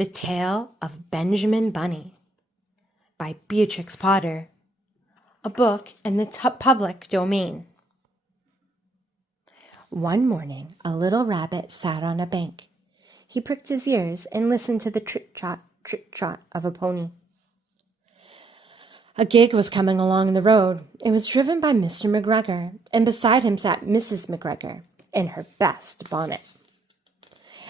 The Tale of Benjamin Bunny by Beatrix Potter, a book in the public domain. One morning, a little rabbit sat on a bank. He pricked his ears and listened to the trit-trot of a pony. A gig was coming along the road. It was driven by Mr. McGregor, and beside him sat Mrs. McGregor in her best bonnet.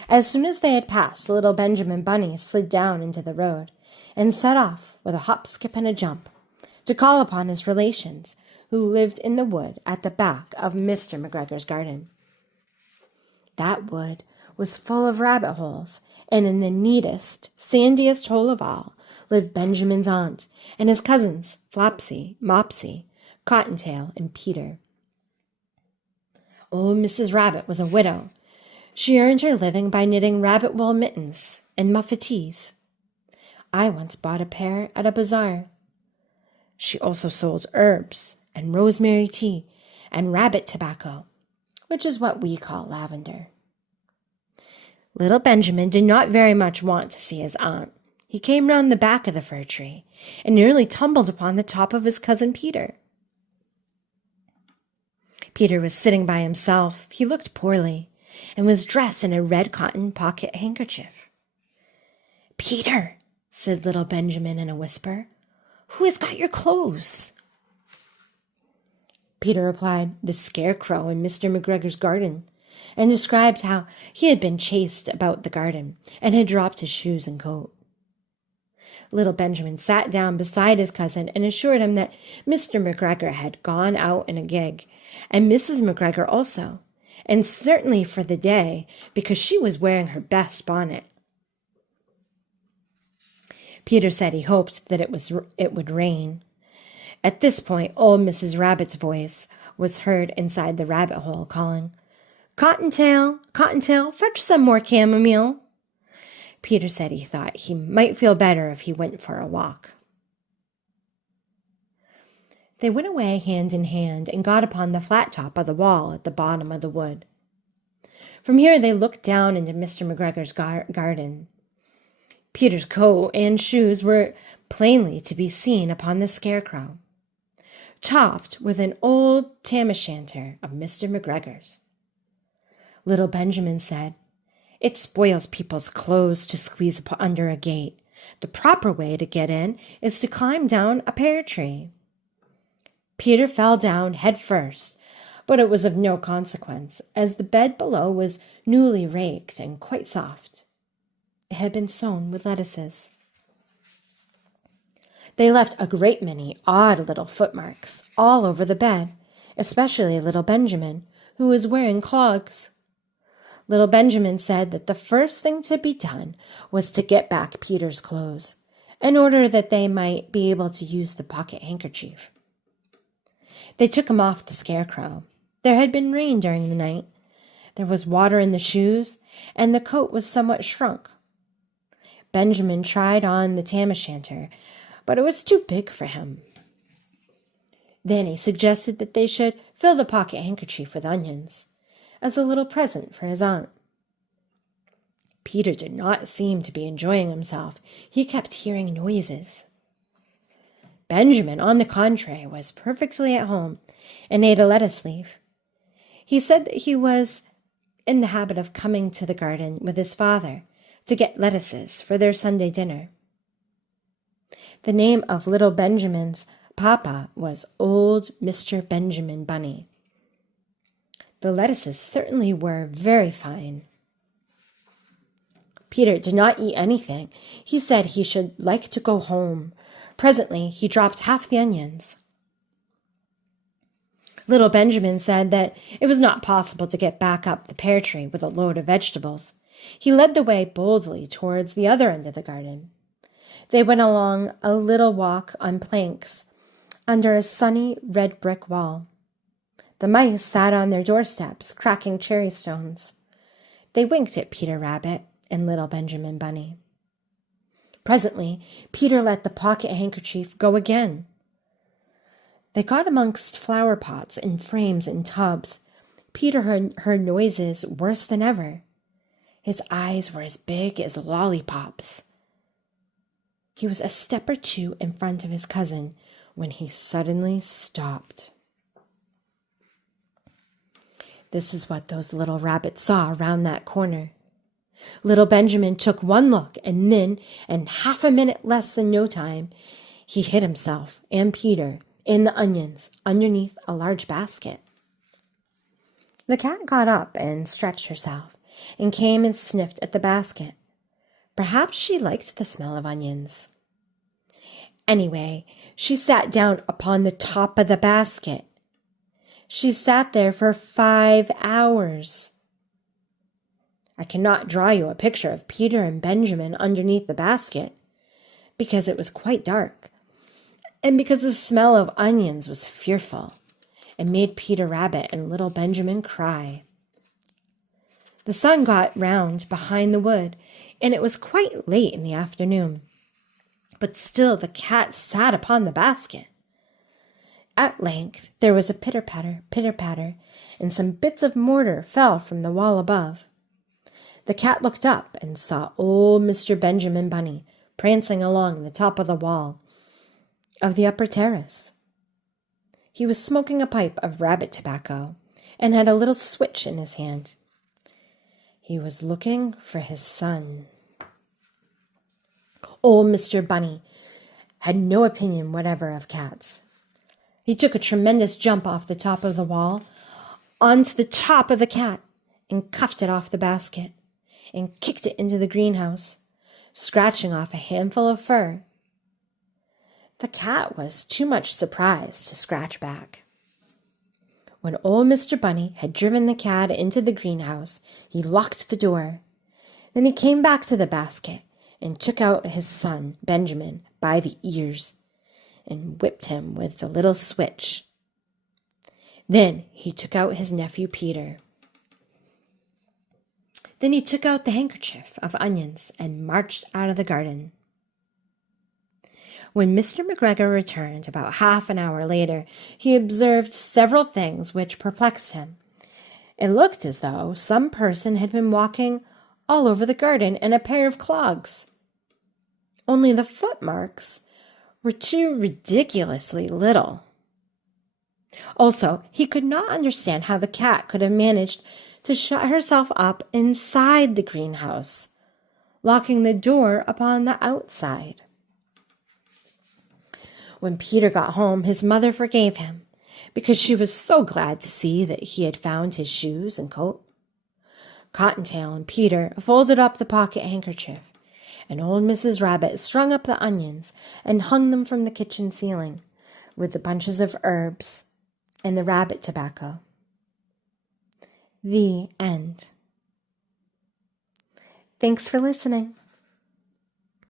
As soon as they had passed, little Benjamin Bunny slid down into the road and set off with a hop, skip, and a jump to call upon his relations who lived in the wood at the back of Mr. McGregor's garden. That wood was full of rabbit holes, and in the neatest, sandiest hole of all lived Benjamin's aunt and his cousins, Flopsy, Mopsy, Cottontail, and Peter. Old Mrs. Rabbit was a widow. She earned her living by knitting rabbit wool mittens and muffetees. I once bought a pair at a bazaar. She also sold herbs and rosemary tea and rabbit tobacco, which is what we call lavender. Little Benjamin did not very much want to see his aunt. He came round the back of the fir tree and nearly tumbled upon the top of his cousin Peter. Peter was sitting by himself. He looked poorly and was dressed in a red cotton pocket handkerchief. "Peter," said little Benjamin in a whisper, "who has got your clothes?" Peter replied, "The scarecrow in Mr. McGregor's garden," and described how he had been chased about the garden and had dropped his shoes and coat. Little Benjamin sat down beside his cousin and assured him that Mr. McGregor had gone out in a gig, and Mrs. McGregor also, and certainly for the day, because she was wearing her best bonnet. Peter said he hoped that it would rain. At this point, old Mrs. Rabbit's voice was heard inside the rabbit hole, calling, "Cottontail, Cottontail, fetch some more chamomile." Peter said he thought he might feel better if he went for a walk. They went away hand in hand and got upon the flat top of the wall at the bottom of the wood. From here they looked down into Mr. McGregor's garden. Peter's coat and shoes were plainly to be seen upon the scarecrow, topped with an old tam-o'-shanter of Mr. McGregor's. Little Benjamin said, "It spoils people's clothes to squeeze under a gate. The proper way to get in is to climb down a pear tree." Peter fell down head first, but it was of no consequence, as the bed below was newly raked and quite soft. It had been sown with lettuces. They left a great many odd little footmarks all over the bed, especially little Benjamin, who was wearing clogs. Little Benjamin said that the first thing to be done was to get back Peter's clothes, in order that they might be able to use the pocket handkerchief. They took him off the scarecrow. There had been rain during the night. There was water in the shoes, and the coat was somewhat shrunk. Benjamin tried on the tam-o'-shanter, but it was too big for him. Then he suggested that they should fill the pocket handkerchief with onions, as a little present for his aunt. Peter did not seem to be enjoying himself. He kept hearing noises. Benjamin, on the contrary, was perfectly at home and ate a lettuce leaf. He said that he was in the habit of coming to the garden with his father to get lettuces for their Sunday dinner. The name of little Benjamin's papa was old Mr. Benjamin Bunny. The lettuces certainly were very fine. Peter did not eat anything. He said he should like to go home. Presently, he dropped half the onions. Little Benjamin said that it was not possible to get back up the pear tree with a load of vegetables. He led the way boldly towards the other end of the garden. They went along a little walk on planks under a sunny red brick wall. The mice sat on their doorsteps, cracking cherry stones. They winked at Peter Rabbit and little Benjamin Bunny. Presently, Peter let the pocket handkerchief go again. They got amongst flower pots and frames and tubs. Peter heard noises worse than ever. His eyes were as big as lollipops. He was a step or two in front of his cousin when he suddenly stopped. This is what those little rabbits saw around that corner. Little Benjamin took one look, and then, in half a minute less than no time, he hid himself and Peter in the onions underneath a large basket. The cat got up and stretched herself and came and sniffed at the basket. Perhaps she liked the smell of onions. Anyway, she sat down upon the top of the basket. She sat there for 5 hours. I cannot draw you a picture of Peter and Benjamin underneath the basket, because it was quite dark, and because the smell of onions was fearful and made Peter Rabbit and little Benjamin cry. The sun got round behind the wood, and it was quite late in the afternoon, but still the cat sat upon the basket. At length there was a pitter-patter, and some bits of mortar fell from the wall above. The cat looked up and saw old Mr. Benjamin Bunny prancing along the top of the wall of the upper terrace. He was smoking a pipe of rabbit tobacco and had a little switch in his hand. He was looking for his son. Old Mr. Bunny had no opinion whatever of cats. He took a tremendous jump off the top of the wall onto the top of the cat and cuffed it off the basket and kicked it into the greenhouse, scratching off a handful of fur. The cat was too much surprised to scratch back. When old Mr. Bunny had driven the cat into the greenhouse, he locked the door. Then he came back to the basket and took out his son, Benjamin, by the ears and whipped him with the little switch. Then he took out his nephew Peter. Then he took out the handkerchief of onions and marched out of the garden. When Mr. McGregor returned about half an hour later, he observed several things which perplexed him. It looked as though some person had been walking all over the garden in a pair of clogs. Only the footmarks were too ridiculously little. Also, he could not understand how the cat could have managed to shut herself up inside the greenhouse, locking the door upon the outside. When Peter got home, his mother forgave him, because she was so glad to see that he had found his shoes and coat. Cottontail and Peter folded up the pocket handkerchief, and old Mrs. Rabbit strung up the onions and hung them from the kitchen ceiling with the bunches of herbs and the rabbit tobacco. The end. Thanks for listening.